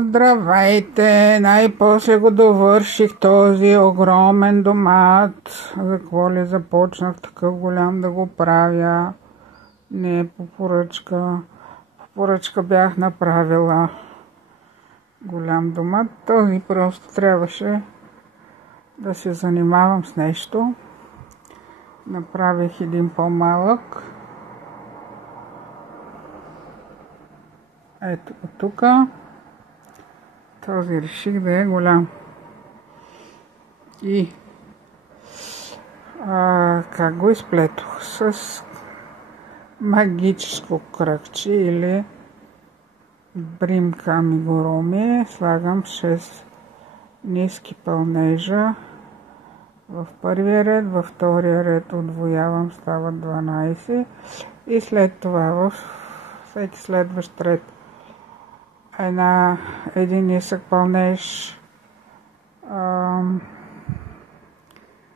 Здравейте! Най-после го довърших този огромен домат. За какво ли започнах такъв голям да го правя? Не по поръчка. По поръчка бях направила голям домат. Този просто трябваше да се занимавам с нещо. Направих един по-малък. Ето го тук. Този реших да е голям. И как го изплетох? С магическо кръгче или бримка амигуруми. Слагам 6 ниски пълнежа в първия ред, във втория ред удвоявам, стават 12 и след това в всеки следващ ред един нисък пълнеж,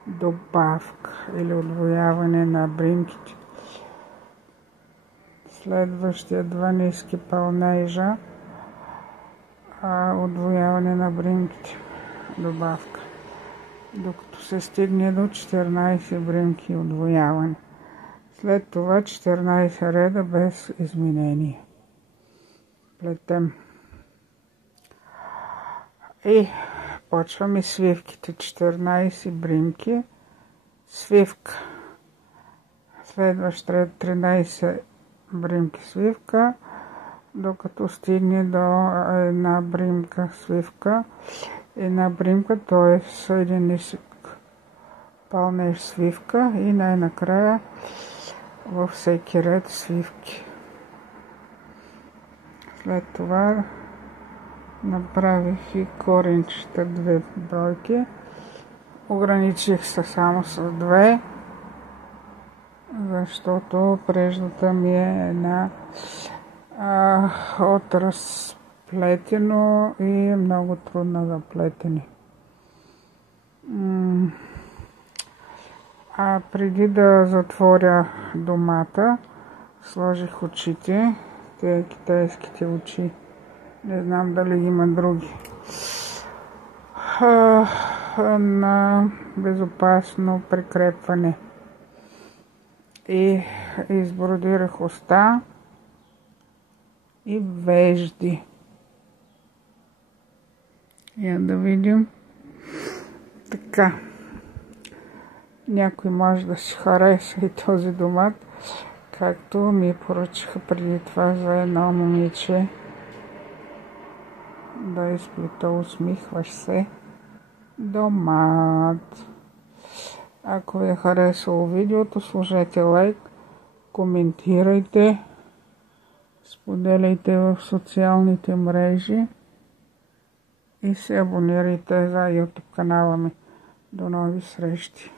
добавка или удвояване на бримките. Следващия два ниски пълнежа, удвояване на бримките, добавка. Докато се стигне до 14 бримки удвояване. След това 14 реда без изменение. Плетем. И почваме свивките. 14 бримки, свивка. Следващ ред 13 бримки свивка, докато стигне до една бримка свивка. Една бримка, т.е. един нисък пълнеж свивка и най-накрая във всеки ред свивки. След това направих и коренчета 2 бройки. Ограничих се само с 2, защото преждата ми е една от разплетено и много трудно за плетене. Преди да затворя домата, сложих очите, те китайските очи. Не знам дали има други. На безопасно прикрепване. И избордирах уста и вежди. Я да видим. Така. Някой може да си хареса и този домат, както ми поръчаха преди това за едно момиче да изплета усмихваш се домат. Ако ви е харесало видеото, сложете лайк, коментирайте, споделяйте в социалните мрежи и се абонирайте за YouTube канала ми. До нови срещи!